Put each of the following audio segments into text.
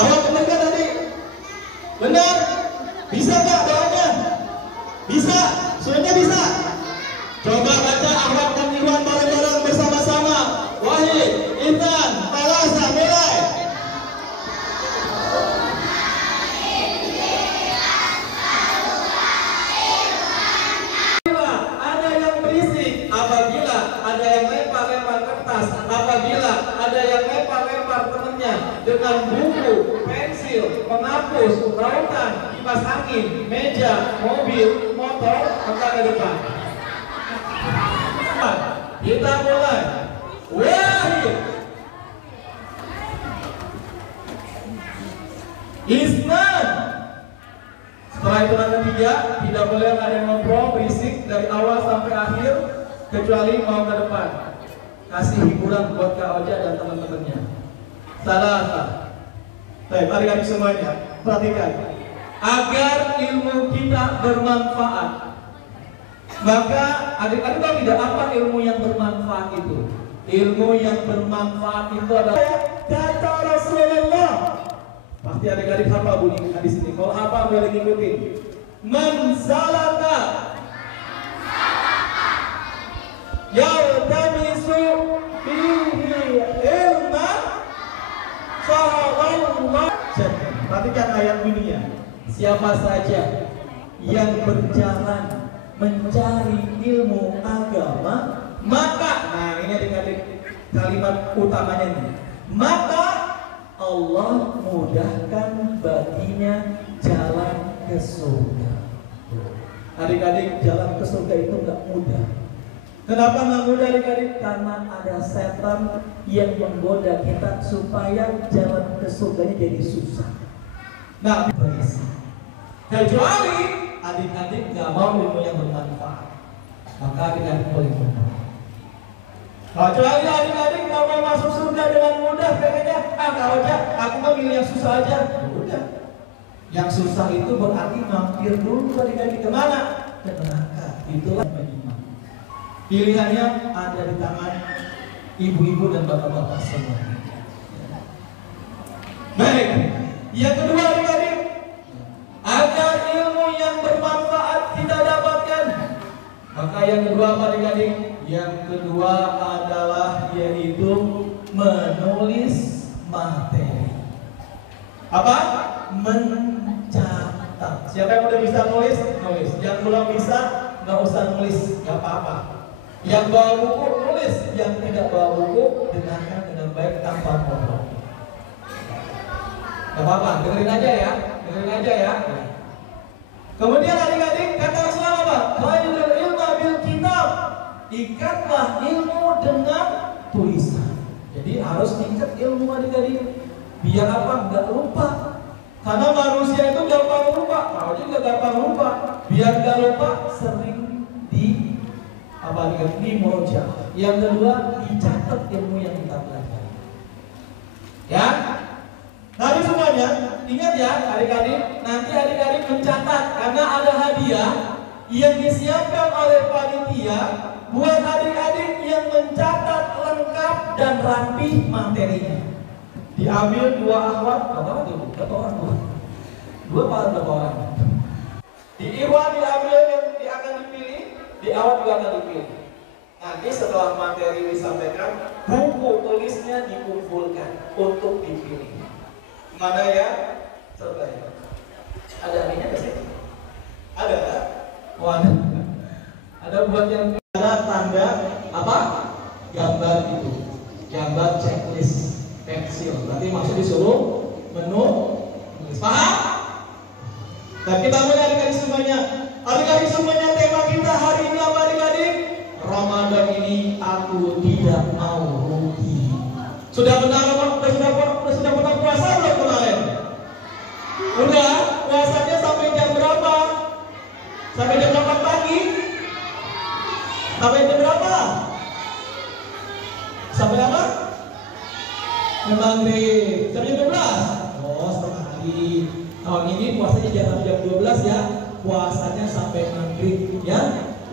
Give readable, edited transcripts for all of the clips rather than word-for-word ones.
Apa benar kan tadi? Benar? Bisa nggak doanya? Bisa? Semuanya bisa? Coba baca Ahmad dan Iwan bareng-bareng bersama-sama. Wahid, Intan, Talasa, mulai. Ada yang berisik, apabila ada yang lempar-lempar kertas, apabila ada yang lempar-lempar temannya dengan buku, pensil, penghapus, rautan, kipas angin, meja, mobil, motor, maka ke depan. Kita mulai. Wahid, Isnan. Setelah hitungan ketiga, tidak boleh ada yang ngobrol berisik dari awal sampai akhir, kecuali mau ke depan. Kasih hiburan buat Kak Oja dan teman-temannya. Salah. Baik, adik-adik semuanya, perhatikan. Agar ilmu kita bermanfaat, maka adik-adik tahu tidak apa ilmu yang bermanfaat itu? Ilmu yang bermanfaat itu adalah kata Rasulullah. Pasti adik-adik hafal bunyi hadis ini. Kalau hafal boleh ngikutin. Man salaka yaltamisu fihi ilman sahalallah. Perhatikan ayat bunyinya. Siapa saja yang berjalan mencari ilmu agama, maka, nah ini adik-adik kalimat utamanya ini, maka Allah mudahkan baginya jalan ke surga. Adik-adik, jalan ke surga itu nggak mudah. Kenapa nggak mudah adik-adik? Karena ada setan yang menggoda kita supaya jalan ke surganya jadi susah. Nah, kecuali adik-adik nggak mau ilmu yang bermanfaat, maka adik-adik boleh berdoa. Kecuali adik-adik nggak mau masuk surga dengan mudah, pengennya kalau aja aku mau pilih yang susah aja. Udah, yang susah itu berarti mampir dulu adik-adik kemana? Ke neraka. Itulah bagaimana. Pilihannya ada di tangan ibu-ibu dan bapak-bapak semua. Baik, yang kedua adik-adik, agar ilmu yang bermanfaat kita dapatkan, maka yang kedua apa adik-adik? Yang kedua adalah yaitu menulis materi. Apa? Mencatat. Siapa yang udah bisa nulis? Nulis. Yang belum bisa, nggak usah nulis, nggak apa-apa. Yang bawa buku nulis, yang tidak bawa buku dengarkan dengan baik tanpa potong. Nggak apa-apa, dengerin aja ya, dengerin aja ya. Kemudian adik-adik kata Rasulullah apa? Khairul ilma bil kitab. Ikatlah ilmu dengan tulisan. Jadi harus ikat ilmu adik-adik. Biar apa? Nggak lupa. Karena manusia itu gampang lupa. Kau juga gampang lupa. Biar nggak lupa, sering di apa adik-adik? Di murojaah. Yang kedua, dicatat ilmu yang kita pelajari. Ya. Tadi semuanya, ingat ya adik-adik, nanti adik-adik mencatat karena ada hadiah yang disiapkan oleh panitia buat adik-adik yang mencatat lengkap dan rapi materinya. Diambil 2 akhwat, berapa orang? Dua berapa orang? Di Iwan diambil yang akan dipilih, di awal juga akan dipilih. Nanti setelah materi disampaikan, buku tulisnya dikumpulkan untuk dipilih. Mana ya? Coba ya. Ada ininya nggak sih? Ada nggak? Oh ada. Ada buat yang ada tanda apa? Gambar itu. Gambar checklist pensil. Nanti maksud disuruh menu tulis. Paham? Dan kita mulai adik-adik semuanya. Adik-adik semuanya tema kita hari ini apa adik-adik? Ramadan ini aku tidak mau rugi. Sudah pernah puasa belum kemarin? Udah, puasanya sampai jam berapa? Sampai jam 8 pagi? Sampai jam berapa? Sampai apa? Maghrib. Sampai jam 12? Oh, setengah hari. Tahun ini puasanya jangan jam 12 ya. Puasanya sampai maghrib ya.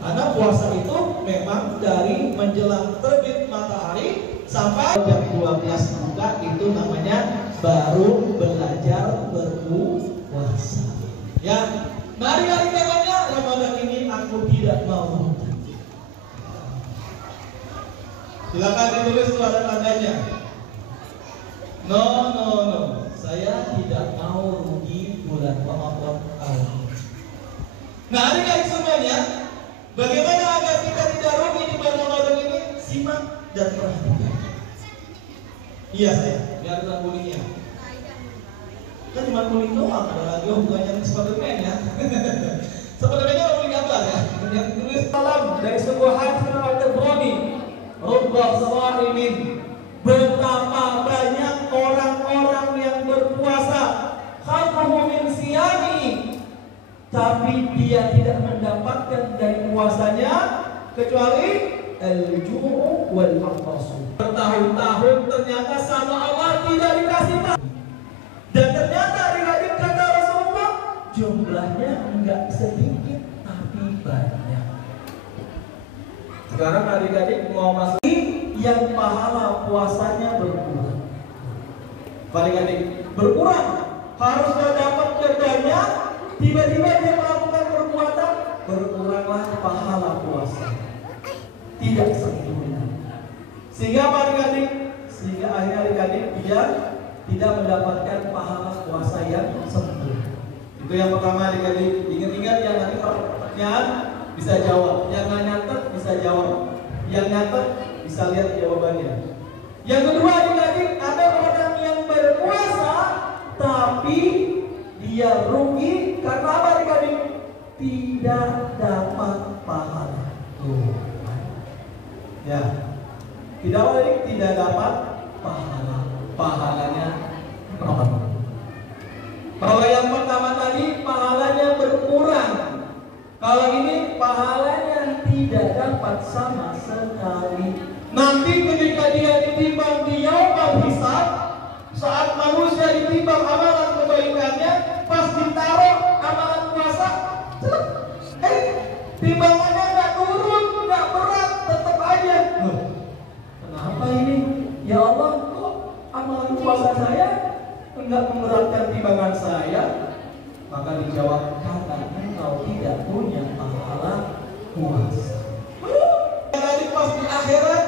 Karena puasa itu memang dari menjelang terbit matahari sampai jam 12 buka, itu namanya baru belajar berpuasa. Ya, mari temanya Ramadan ini aku tidak mau. Silakan ditulis tuh ada tandanya. No. Saya tidak mau rugi bulan Ramadan tahun ini. Nah, adik-adik semuanya, bagaimana agar kita tidak rugi di bulan Ramadan ini? Simak dan perhatikan. Iya saya, biar kita kuningnya. Kan cuma kuning doang, ada lagi bukannya Spiderman ya. Spiderman-nya kuning gambar ya. Yang tulis salam dari sebuah hadis Al-Tabrani. Rubba shaimin, betapa banyak orang-orang yang berpuasa khalquhu min siyami, tapi dia tidak mendapatkan dari puasanya kecuali al-ju'u wal aqsu. Bertahun-tahun ternyata sama Allah tidak dikasih makan. Dan ternyata adik-adik kata Rasulullah, jumlahnya enggak sedikit tapi banyak. Sekarang adik-adik mau masuk yang pahala puasanya berkurang. Adik-adik berkurang, harusnya dapat banyak, tiba-tiba dia melakukan perbuatan, berkuranglah pahala puasa. Tidak sempurna. Sehingga adik-adik, akhirnya adik-adik dia tidak mendapatkan pahala puasa yang sempurna. Itu yang pertama adik-adik. Ingat-ingat yang nanti kalau pertanyaan bisa jawab, yang nggak nyatet bisa jawab, yang nyatet bisa lihat jawabannya. Yang kedua adik-adik, ada orang yang berpuasa tapi dia rugi karena apa adik-adik? Tidak dapat pahala. Ya, tidak dapat pahala. Pahalanya nol. Kalau yang pertama tadi pahalanya berkurang, kalau ini pahalanya tidak dapat sama sekali. Nanti ketika dia ditimbang di yaumul hisab, saat manusia ditimbang amalan kebaikannya, pas ditaruh amalan puasa, timbangannya nggak turun, nggak berat, tetap aja. Kenapa ini? Ya Allah, kok amalan puasa saya enggak memberatkan timbangan saya? Maka dijawab, karena engkau tidak punya pahala puasa. Tadi pas di akhirat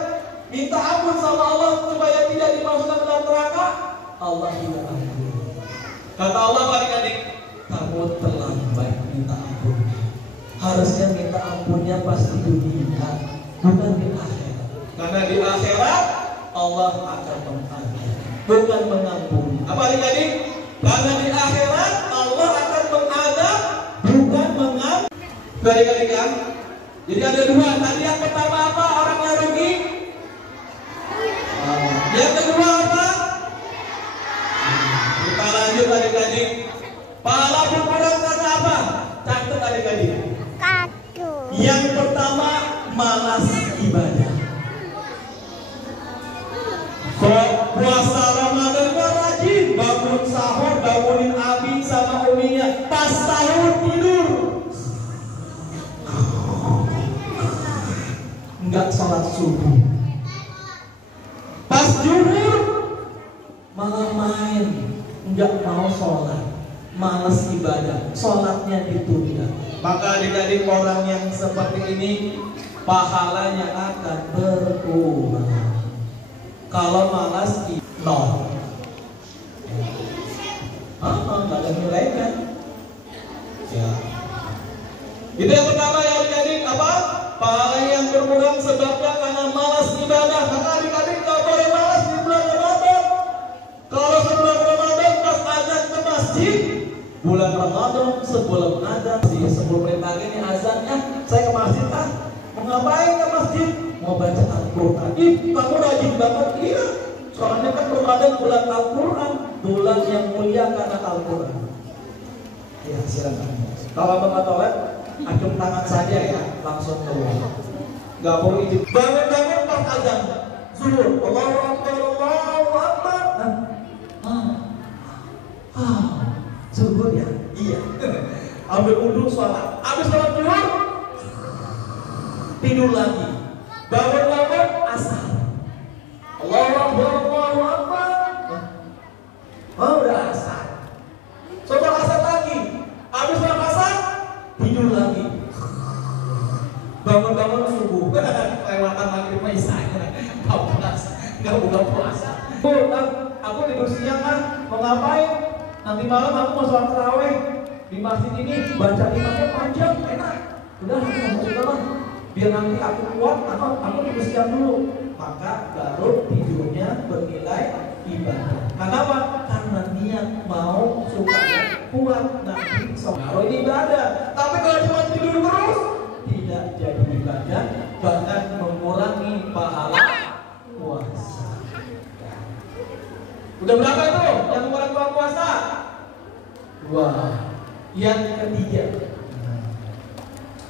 minta ampun sama Allah supaya tidak dimasukkan dalam neraka, Allah tidak ampun. Kata Allah, adik-adik, kamu terlambat minta ampun. Harusnya minta ampunnya pas di dunia, bukan di akhirat. Karena di akhirat Allah akan mengampuni, bukan mengampuni. Apa adik-adik? Karena di akhirat Allah akan mengadab, bukan mengampuni. Adik-adik kan? Jadi ada dua. Tadi yang pertama apa? Orang yang rugi. Yang kedua apa? Kita lanjut adik-adik. Pahala berkurang karena apa? Catat adik-adik. Yang pertama, malas ibadah. Puasa Ramadan rajin, bangun sahur, bangunin abi sama uminya. Pas sahur tidur, enggak sholat subuh. Pas zuhur malah main, enggak mau sholat, malas ibadah, sholatnya ditunda. Maka adik-adik, orang yang seperti ini pahalanya akan berkurang. Kalau malas nol, nggak ada nilai kan? Ya. Itu yang pertama ya adik-adik, apa? Pahala yang berkurang sebabnya karena malas ibadah. Maka adik-adik nggak boleh malas di bulan Ramadan. Kalau sebelum Ramadan pas azan ke masjid, bulan Ramadan sebelum azan, sebelum pagi ini azannya, saya ke masjid mau ngapain ke masjid? Mau baca Al-Quran. Kamu rajin banget. Iya, soalnya kan Ramadan bulan Al-Quran, bulan yang mulia karena Al-Quran. Ya, silakan. Kalau mau toilet, acung tangan saja ya, langsung keluar. Gak perlu izin. Bangun-bangun pas azan zuhur, Allahu Akbar, Allahu Akbar. Zuhur ya? Iya. Ambil wudu, sholat. Habis sholat zuhur, tidur lagi. Bangun-bangun asar. Allahu Akbar, Allahu Akbar. Nanti malam aku mau sholat tarawih di masjid ini, baca imamnya panjang, enak. Udah aku masuk kamar. Biar nanti aku kuat, aku tulis jam dulu. Maka baru tidurnya bernilai ibadah. Kenapa? Karena niat mau supaya kuat nanti sholat ini ibadah. Tapi kalau cuma tidur terus, tidak jadi ibadah, bahkan mengurangi pahala puasa. Udah berapa itu yang mengurangi pahala puasa? 2. Yang ketiga,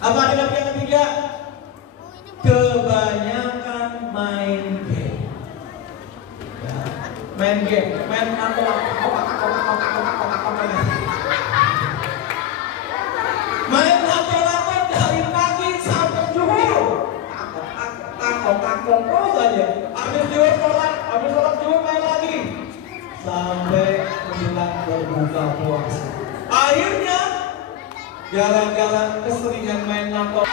apa dengan yang ketiga? Kebanyakan main game. Ya, main game, main apa? Main apa dari pagi sampai zuhur. Takut terus aja. Habis zuhur sholat, habis sholat zuhur main lagi sampai menjelang berbuka puasa. Akhirnya gara-gara keseringan main nato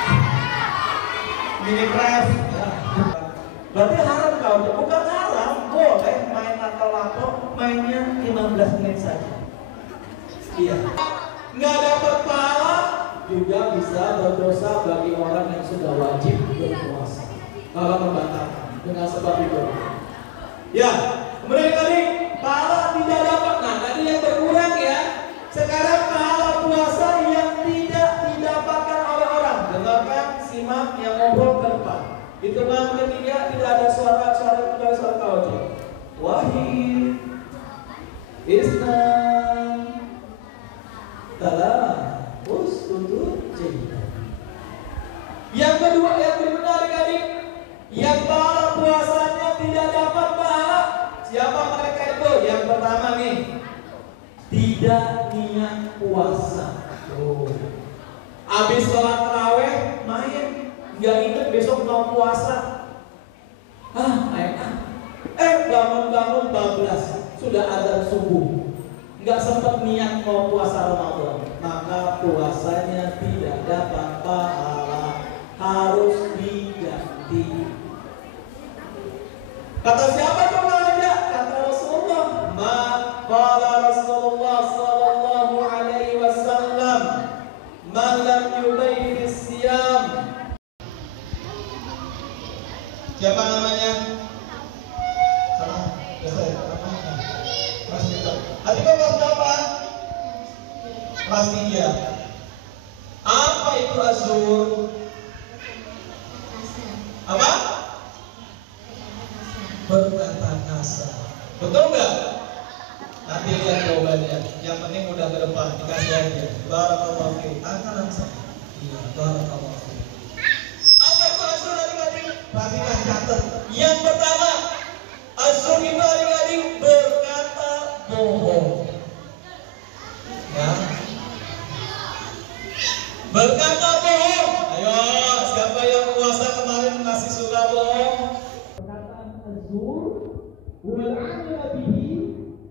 mini craft, ya. Berarti haram kau, bukan haram, boleh main nato mainnya 15 menit saja. Iya, nggak dapat pahala, juga bisa berdosa bagi orang yang sudah wajib berpuasa. Kalau membatalkan dengan sebab itu. Ya, kemudian tadi pahala tidak dapat. Nah, tadi yang berkurang ya. Sekarang pahala puasa yang tidak didapatkan oleh orang. Dengarkan, simak yang ngobrol ke depan. Hitungan ketiga tidak ada suara kauji. Wahid, Isnan, Talus, untuk cinta. Yang kedua yang benar adik-adik, yang pahala puasanya tidak dapat pahala. Siapa mereka itu? Yang pertama nih, tidak niat puasa. Habis sholat tarawih main, nggak ingat besok mau puasa. Bangun bablas, sudah azan subuh, nggak sempat niat mau puasa Ramadan, maka puasanya tidak dapat pahala, harus diganti. Kata siapa tuh aja? Kata Rasulullah. Qala Rasulullah sallallahu alaihi wasallam, man lam yubayyi siyam. Siapa namanya? Adik kelas berapa? Kelas 3. Apa itu azur? Apa? Berkata kasar. Betul nggak? Nanti lihat jawabannya. Yang penting udah ke depan dikasih aja. Barakallahu fiik. Angkat saya. Iya, barakallahu fiik. Apa itu azur adik-adik? Perhatikan catat. Yang pertama, azur itu adik-adik berkata bohong. Ya. Berkata bohong. Ayo, siapa yang puasa kemarin masih suka bohong? Perkataan azur, wal-'amala bihi,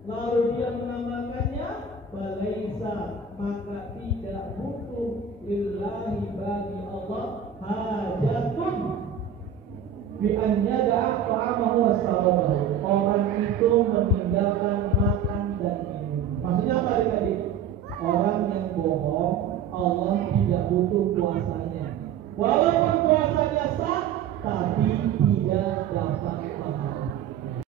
lalu dia menamakannya balaisa, maka tidak butuh lillahi bagi Allah hajatun bi an yada'a ta'amahu wa sharabahu. Orang itu meninggalkan makan dan minum. Maksudnya apa adik-adik? Orang yang bohong, Allah tidak butuh puasanya. Walaupun puasanya sah, tapi tidak dapat